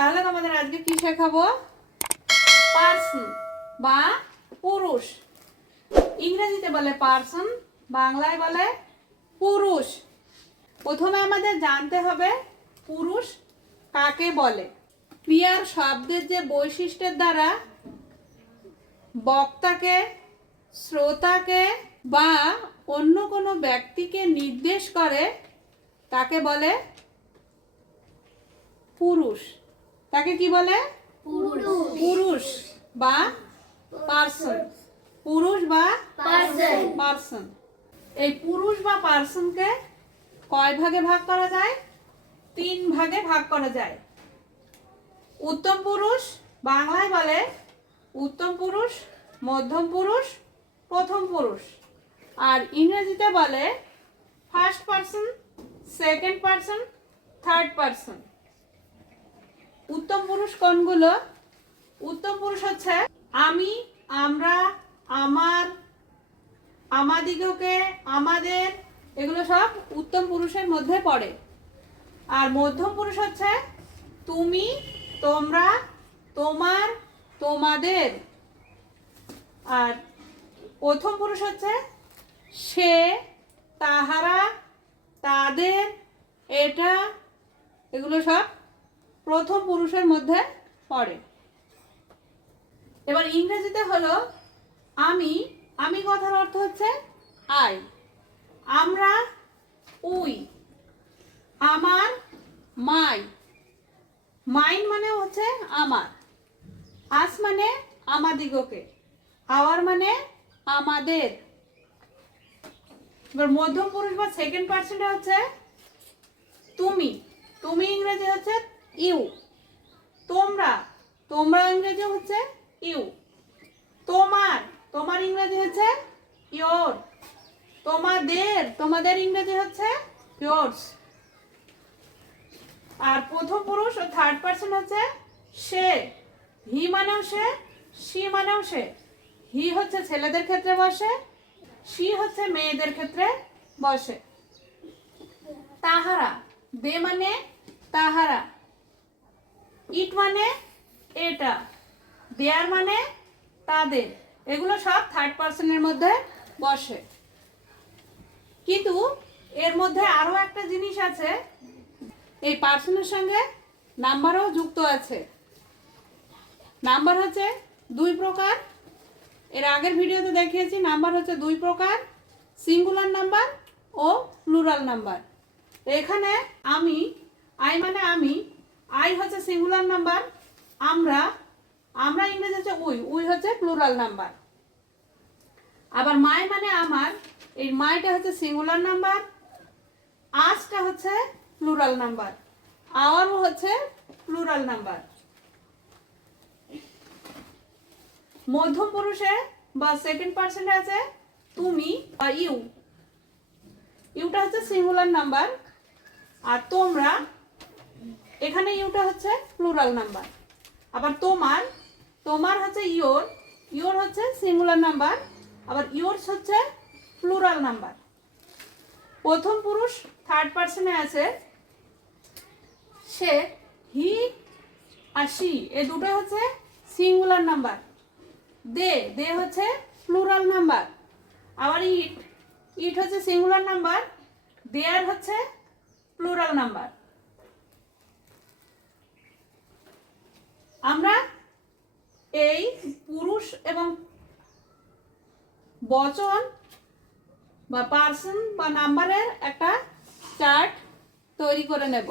তাহলে তোমাদের আজকে কি শেখাবো? পার্সন বা পুরুষ। ইংরেজিতে বলে পার্সন, বাংলায় বলে পুরুষ। প্রথমে আমাদের জানতে হবে পুরুষ কাকে বলে। ক্রিয়ার শব্দের যে বৈশিষ্ট্যের দ্বারা বক্তাকে, শ্রোতাকে বা অন্য কোনো ব্যক্তিকে নির্দেশ করে তাকে বলে পুরুষ। তাকে কি বলে? পুরুষ। বা পার্সন। পুরুষ বা পার্সন। এই পুরুষ বা পার্সনকে কয় ভাগে ভাগ করা যায়? তিন ভাগে ভাগ করা যায়। উত্তম পুরুষ বাংলায় বলে উত্তম পুরুষ মধ্যম পুরুষ প্রথম পুরুষ। আর ইংরেজিতে বলে first person second person third person. উত্তম পুরুষ কোনগুলো? উত্তম পুরুষ হচ্ছে আমি, আমরা, আমার, আমাদিগকে, আমাদের, এগুলো সব উত্তম পুরুষের মধ্যে পড়ে। আর মধ্যম পুরুষ হচ্ছে তুমি, তোমরা, তোমার, তোমাদের। আর প্রথম পুরুষ হচ্ছে সে, তাহারা, তাদের, এটা, এগুলো সব প্রথম পুরুষের মধ্যে পড়ে। এবার ইংরেজিতে হলো, আমি আমি কথার অর্থ হচ্ছে আই আমরা, উই, আমার, মাই, মাইন মানে হচ্ছে আমার, আস মানে আমাদিগকে, আওয়ার মানে আমাদের। এবার মধ্যম পুরুষ বা সেকেন্ড পার্সনটা হচ্ছে তুমি তুমি ইংরেজি হচ্ছে ইউ। তোমরা তোমরা ইংরেজি হচ্ছে ইউ। তোমার তোমার ইংরেজি হচ্ছে ইয়োর তোমাদের তোমাদের ইংরেজি হচ্ছে ইয়োর্স আর প্রথম পুরুষ ও থার্ড পার্সন হচ্ছে সে। হি মানেও সে, সি মানেও সে। হি হচ্ছে ছেলেদের ক্ষেত্রে বসে, সি হচ্ছে মেয়েদের ক্ষেত্রে বসে। তাহারা দে মানে তাহারা। ইট মানে এটা, দেয়ার মানে তাদের। এগুলো সব থার্ড পার্সনের মধ্যে বসে। কিন্তু এর মধ্যে আরও একটা জিনিস আছে, এই পার্সনের সঙ্গে নাম্বারও যুক্ত আছে। নাম্বার হচ্ছে দুই প্রকার। এর আগের ভিডিওতে দেখিয়েছি নাম্বার হচ্ছে দুই প্রকার সিঙ্গুলার নাম্বার ও প্লুরাল নাম্বার এখানে আমি আই মানে আমি আই হচ্ছে সিঙ্গুলার নাম্বার আমরা আমরা ইংরেজি হচ্ছে উই উই হচ্ছে প্লুরাল নাম্বার আবার মাই মানে আমার, এই মাইটা হচ্ছে সিঙ্গুলার নাম্বার আজটা হচ্ছে প্লুরাল নাম্বার আওয়ারও হচ্ছে প্লুরাল নাম্বার মধ্যম পুরুষে বা সেকেন্ড পার্সেন্টে আছে তুমি বা ইউ ইউটা হচ্ছে সিঙ্গুলার নাম্বার আর তোমরা এখানে ইউটা হচ্ছে প্লুরাল নাম্বার আবার তোমার তোমার হচ্ছে ইয়োর ইয়োর হচ্ছে সিঙ্গুলার নাম্বার আবার ইয়োরস হচ্ছে প্লুরাল নাম্বার প্রথম পুরুষ থার্ড পার্সনে আছে, সে হি আর সি এ দুটো হচ্ছে সিঙ্গুলার নাম্বার দে দে হচ্ছে প্লুরাল নাম্বার আবার ইট ইট হচ্ছে সিঙ্গুলার নাম্বার দেয়ার হচ্ছে প্লুরাল নাম্বার আমরা এই পুরুষ এবং বচন বা পার্সন বা নাম্বারের একটা চার্ট তৈরি করে নেব।